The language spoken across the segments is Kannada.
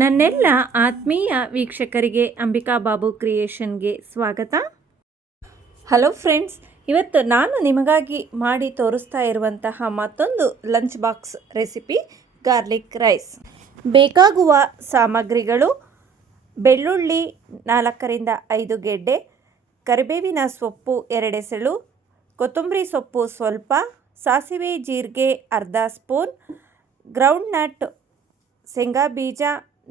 ನನ್ನೆಲ್ಲ ಆತ್ಮೀಯ ವೀಕ್ಷಕರಿಗೆ ಅಂಬಿಕಾ ಬಾಬು ಕ್ರಿಯೇಷನ್ಗೆ ಸ್ವಾಗತ. ಹಲೋ ಫ್ರೆಂಡ್ಸ್, ಇವತ್ತು ನಾನು ನಿಮಗಾಗಿ ಮಾಡಿ ತೋರಿಸ್ತಾ ಇರುವಂತಹ ಮತ್ತೊಂದು lunch box recipe garlic rice. ಬೇಕಾಗುವ ಸಾಮಗ್ರಿಗಳು: ಬೆಳ್ಳುಳ್ಳಿ 4ರಿಂದ 5 ಗೆಡ್ಡೆ, ಕರಿಬೇವಿನ ಸೊಪ್ಪು 2 ಎಸಳು, ಕೊತ್ತಂಬರಿ ಸೊಪ್ಪು ಸ್ವಲ್ಪ, ಸಾಸಿವೆ ಜೀರಿಗೆ ಅರ್ಧ ಸ್ಪೂನ್, ಗ್ರೌಂಡ್ನಟ್ ಶೇಂಗಾ ಬೀಜ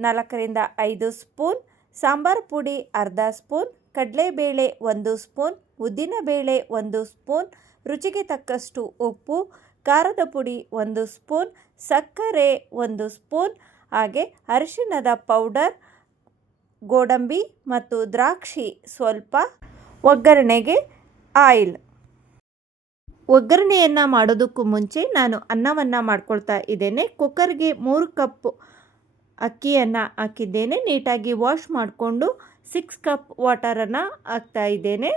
4ರಿಂದ 5 ಸ್ಪೂನ್, ಸಾಂಬಾರು ಪುಡಿ ಅರ್ಧ ಸ್ಪೂನ್, ಕಡಲೆಬೇಳೆ 1 ಸ್ಪೂನ್, ಉದ್ದಿನಬೇಳೆ 1 ಸ್ಪೂನ್, ರುಚಿಗೆ ತಕ್ಕಷ್ಟು ಉಪ್ಪು, ಖಾರದ ಪುಡಿ 1 ಸ್ಪೂನ್, ಸಕ್ಕರೆ 1 ಸ್ಪೂನ್, ಹಾಗೆ ಅರಿಶಿಣದ ಪೌಡರ್, ಗೋಡಂಬಿ ಮತ್ತು ದ್ರಾಕ್ಷಿ ಸ್ವಲ್ಪ, ಒಗ್ಗರಣೆಗೆ ಆಯಿಲ್. ಒಗ್ಗರಣೆಯನ್ನು ಮಾಡೋದಕ್ಕೂ ಮುಂಚೆ ನಾನು ಅನ್ನವನ್ನು ಮಾಡ್ಕೊಳ್ತಾ ಇದ್ದೇನೆ. ಕುಕ್ಕರ್ಗೆ 3 ಕಪ್ ಅಕ್ಕಿಯನ್ನು ಹಾಕಿದ್ದೇನೆ. ನೀಟಾಗಿ ವಾಶ್ ಮಾಡಿಕೊಂಡು 6 ಕಪ್ ವಾಟರನ್ನು ಹಾಕ್ತಾ ಇದ್ದೇನೆ.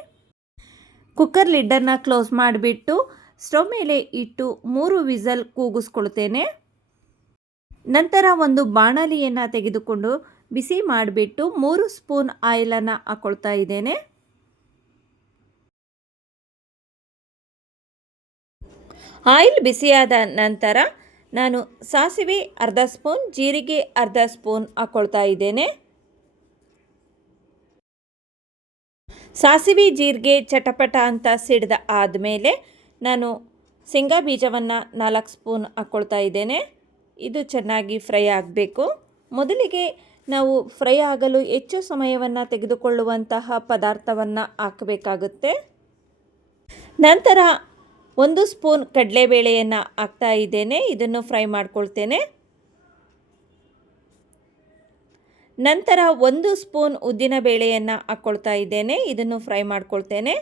ಕುಕ್ಕರ್ ಲಿಡ್ಡನ್ನು ಕ್ಲೋಸ್ ಮಾಡಿಬಿಟ್ಟು ಸ್ಟವ್ ಮೇಲೆ ಇಟ್ಟು 3 ವಿಸಲ್ ಕೂಗಿಸ್ಕೊಳ್ತೇನೆ. ನಂತರ ಒಂದು ಬಾಣಲಿಯನ್ನು ತೆಗೆದುಕೊಂಡು ಬಿಸಿ ಮಾಡಿಬಿಟ್ಟು 3 ಸ್ಪೂನ್ ಆಯಿಲನ್ನು ಹಾಕ್ಕೊಳ್ತಾ ಇದ್ದೇನೆ. ಆಯಿಲ್ ಬಿಸಿಯಾದ ನಂತರ ನಾನು ಸಾಸಿವೆ ಅರ್ಧ ಸ್ಪೂನ್, ಜೀರಿಗೆ ಅರ್ಧ ಸ್ಪೂನ್ ಹಾಕ್ಕೊಳ್ತಾ ಇದ್ದೇನೆ. ಸಾಸಿವೆ ಜೀರಿಗೆ ಚಟಪಟ ಅಂತ ಸಿಡಿದ ಆದಮೇಲೆ ನಾನು ಶೇಂಗಾ ಬೀಜವನ್ನು 4 ಸ್ಪೂನ್ ಹಾಕ್ಕೊಳ್ತಾ ಇದ್ದೇನೆ. ಇದು ಚೆನ್ನಾಗಿ ಫ್ರೈ ಆಗಬೇಕು. ಮೊದಲಿಗೆ ನಾವು ಫ್ರೈ ಆಗಲು ಹೆಚ್ಚು ಸಮಯವನ್ನು ತೆಗೆದುಕೊಳ್ಳುವಂತಹ ಪದಾರ್ಥವನ್ನು ಹಾಕಬೇಕಾಗುತ್ತೆ. ನಂತರ 1 ಸ್ಪೂನ್ ಕಡಲೆಬೇಳೆಯನ್ನು ಹಾಕ್ತಾ ಇದ್ದೇನೆ. ಇದನ್ನು ಫ್ರೈ ಮಾಡ್ಕೊಳ್ತೇನೆ. ನಂತರ 1 ಸ್ಪೂನ್ ಉದ್ದಿನ ಬೇಳೆಯನ್ನು ಹಾಕ್ಕೊಳ್ತಾ ಇದ್ದೇನೆ. ಇದನ್ನು ಫ್ರೈ ಮಾಡ್ಕೊಳ್ತೇನೆ.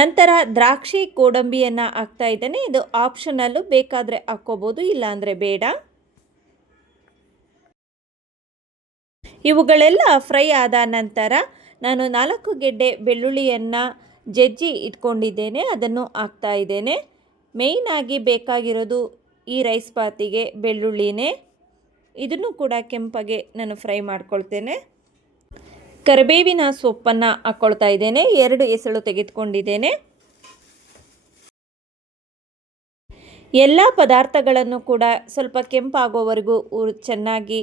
ನಂತರ ದ್ರಾಕ್ಷಿ ಗೋಡಂಬಿಯನ್ನು ಹಾಕ್ತಾ ಇದ್ದೇನೆ. ಇದು ಆಪ್ಷನಲ್ಲು, ಬೇಕಾದರೆ ಹಾಕ್ಕೋಬೋದು, ಇಲ್ಲಾಂದರೆ ಬೇಡ. ಇವುಗಳೆಲ್ಲ ಫ್ರೈ ಆದ ನಂತರ ನಾನು 4 ಗೆಡ್ಡೆ ಬೆಳ್ಳುಳ್ಳಿಯನ್ನು ಜಜ್ಜಿ ಇಟ್ಕೊಂಡಿದ್ದೇನೆ. ಅದನ್ನು ಹಾಕ್ತಾ ಇದ್ದೇನೆ. ಮೇಯ್ನಾಗಿ ಬೇಕಾಗಿರೋದು ಈ ರೈಸ್ ಬಾತಿಗೆ ಬೆಳ್ಳುಳ್ಳಿನೇ. ಇದನ್ನು ಕೂಡ ಕೆಂಪಗೆ ನಾನು ಫ್ರೈ ಮಾಡ್ಕೊಳ್ತೇನೆ. ಕರಿಬೇವಿನ ಸೊಪ್ಪನ್ನು ಹಾಕ್ಕೊಳ್ತಾ ಇದ್ದೇನೆ. 2 ಎಸಳು ತೆಗೆದುಕೊಂಡಿದ್ದೇನೆ. ಎಲ್ಲ ಪದಾರ್ಥಗಳನ್ನು ಕೂಡ ಸ್ವಲ್ಪ ಕೆಂಪಾಗೋವರೆಗೂ ಚೆನ್ನಾಗಿ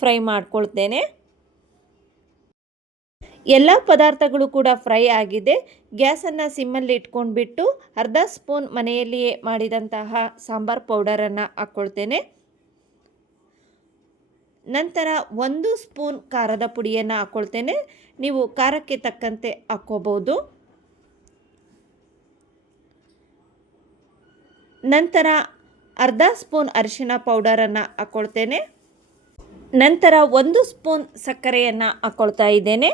ಫ್ರೈ ಮಾಡ್ಕೊಳ್ತೇನೆ. ಎಲ್ಲ ಪದಾರ್ಥಗಳು ಕೂಡ ಫ್ರೈ ಆಗಿದೆ. ಗ್ಯಾಸನ್ನು ಸಿಮ್ಮಲ್ಲಿ ಇಟ್ಕೊಂಡ್ಬಿಟ್ಟು ಅರ್ಧ ಸ್ಪೂನ್ ಮನೆಯಲ್ಲಿಯೇ ಮಾಡಿದಂತಹ ಸಾಂಬಾರು ಪೌಡರನ್ನು ಹಾಕ್ಕೊಳ್ತೇನೆ. ನಂತರ 1 ಸ್ಪೂನ್ ಖಾರದ ಪುಡಿಯನ್ನು ಹಾಕ್ಕೊಳ್ತೇನೆ. ನೀವು ಖಾರಕ್ಕೆ ತಕ್ಕಂತೆ ಹಾಕ್ಕೋಬೋದು. ನಂತರ ಅರ್ಧ ಸ್ಪೂನ್ ಅರಿಶಿಣ ಪೌಡರನ್ನು ಹಾಕ್ಕೊಳ್ತೇನೆ. ನಂತರ 1 ಸ್ಪೂನ್ ಸಕ್ಕರೆಯನ್ನು ಹಾಕ್ಕೊಳ್ತಾ ಇದ್ದೇನೆ.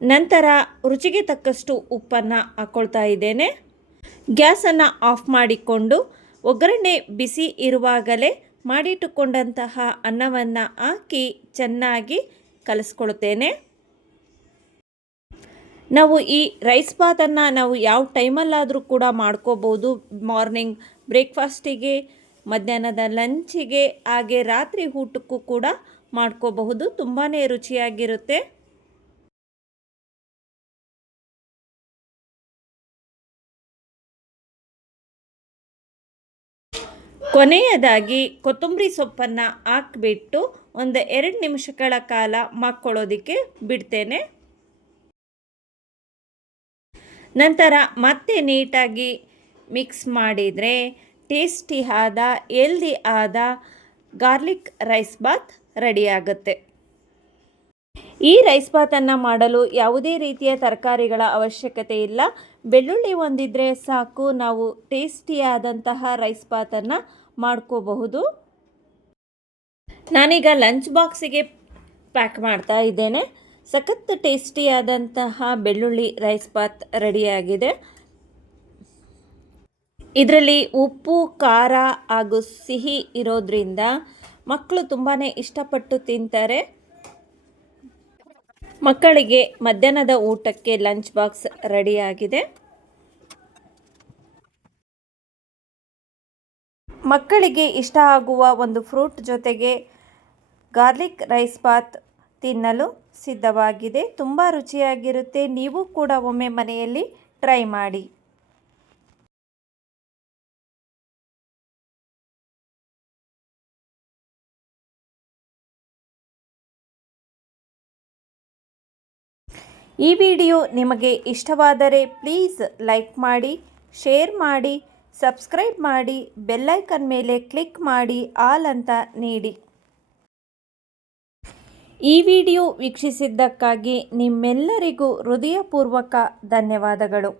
ನಂತರ ರುಚಿಗೆ ತಕ್ಕಷ್ಟು ಉಪ್ಪನ್ನು ಹಾಕ್ಕೊಳ್ತಾ ಇದ್ದೇನೆ. ಗ್ಯಾಸನ್ನು ಆಫ್ ಮಾಡಿಕೊಂಡು ಒಗ್ಗರಣೆ ಬಿಸಿ ಇರುವಾಗಲೇ ಮಾಡಿಟ್ಟುಕೊಂಡಂತಹ ಅನ್ನವನ್ನು ಹಾಕಿ ಚೆನ್ನಾಗಿ ಕಲಿಸ್ಕೊಳ್ತೇನೆ. ನಾವು ಈ ರೈಸ್ ಬಾತನ್ನು ನಾವು ಯಾವ ಟೈಮಲ್ಲಾದರೂ ಕೂಡ ಮಾಡ್ಕೋಬೋದು. ಮಾರ್ನಿಂಗ್ ಬ್ರೇಕ್ಫಾಸ್ಟಿಗೆ, ಮಧ್ಯಾಹ್ನದ ಲಂಚಿಗೆ, ಹಾಗೆ ರಾತ್ರಿ ಊಟಕ್ಕೂ ಕೂಡ ಮಾಡ್ಕೋಬಹುದು. ತುಂಬಾ ರುಚಿಯಾಗಿರುತ್ತೆ. ಕೊನೆಯದಾಗಿ ಕೊತ್ತಂಬರಿ ಸೊಪ್ಪನ್ನು ಹಾಕಿಬಿಟ್ಟು ಒಂದು 2 ನಿಮಿಷಗಳ ಕಾಲ ಮಕ್ಕೊಳ್ಳೋದಕ್ಕೆ ಬಿಡ್ತೇನೆ. ನಂತರ ಮತ್ತೆ ನೀಟಾಗಿ ಮಿಕ್ಸ್ ಮಾಡಿದರೆ ಟೇಸ್ಟಿ ಆದ ಹೆಲ್ದಿ ಆದ ಗಾರ್ಲಿಕ್ ರೈಸ್ ಬಾತ್ ರೆಡಿಯಾಗುತ್ತೆ. ಈ ರೈಸ್ ಬಾತನ್ನು ಮಾಡಲು ಯಾವುದೇ ರೀತಿಯ ತರಕಾರಿಗಳ ಅವಶ್ಯಕತೆ ಇಲ್ಲ. ಬೆಳ್ಳುಳ್ಳಿ ಒಂದಿದ್ರೆ ಸಾಕು, ನಾವು ಟೇಸ್ಟಿಯಾದಂತಹ ರೈಸ್ ಬಾತನ್ನು ಮಾಡ್ಕೋಬಹುದು. ನಾನೀಗ ಲಂಚ್ ಬಾಕ್ಸಿಗೆ ಪ್ಯಾಕ್ ಮಾಡ್ತಾ ಇದ್ದೇನೆ. ಸಖತ್ ಟೇಸ್ಟಿಯಾದಂತಹ ಬೆಳ್ಳುಳ್ಳಿ ರೈಸ್ ಬಾತ್ ರೆಡಿಯಾಗಿದೆ. ಇದರಲ್ಲಿ ಉಪ್ಪು, ಖಾರ ಹಾಗೂ ಸಿಹಿ ಇರೋದ್ರಿಂದ ಮಕ್ಕಳು ತುಂಬಾ ಇಷ್ಟಪಟ್ಟು ತಿಂತಾರೆ. ಮಕ್ಕಳಿಗೆ ಮಧ್ಯಾಹ್ನದ ಊಟಕ್ಕೆ ಲಂಚ್ ಬಾಕ್ಸ್ ರೆಡಿಯಾಗಿದೆ. ಮಕ್ಕಳಿಗೆ ಇಷ್ಟ ಆಗುವ ಒಂದು ಫ್ರೂಟ್ ಜೊತೆಗೆ ಗಾರ್ಲಿಕ್ ರೈಸ್ ಬಾತ್ ತಿನ್ನಲು ಸಿದ್ಧವಾಗಿದೆ. ತುಂಬ ರುಚಿಯಾಗಿರುತ್ತೆ. ನೀವು ಕೂಡ ಒಮ್ಮೆ ಮನೆಯಲ್ಲಿ ಟ್ರೈ ಮಾಡಿ. ಈ ವಿಡಿಯೋ ನಿಮಗೆ ಇಷ್ಟವಾದರೆ ಪ್ಲೀಸ್ ಲೈಕ್ ಮಾಡಿ, ಶೇರ್ ಮಾಡಿ, ಸಬ್ಸ್ಕ್ರೈಬ್ ಮಾಡಿ, ಬೆಲ್ಲೈಕನ್ ಮೇಲೆ ಕ್ಲಿಕ್ ಮಾಡಿ ಆಲ್ ಅಂತ ನೀಡಿ. ಈ ವಿಡಿಯೋ ವೀಕ್ಷಿಸಿದ್ದಕ್ಕಾಗಿ ನಿಮ್ಮೆಲ್ಲರಿಗೂ ಹೃದಯಪೂರ್ವಕ ಧನ್ಯವಾದಗಳು.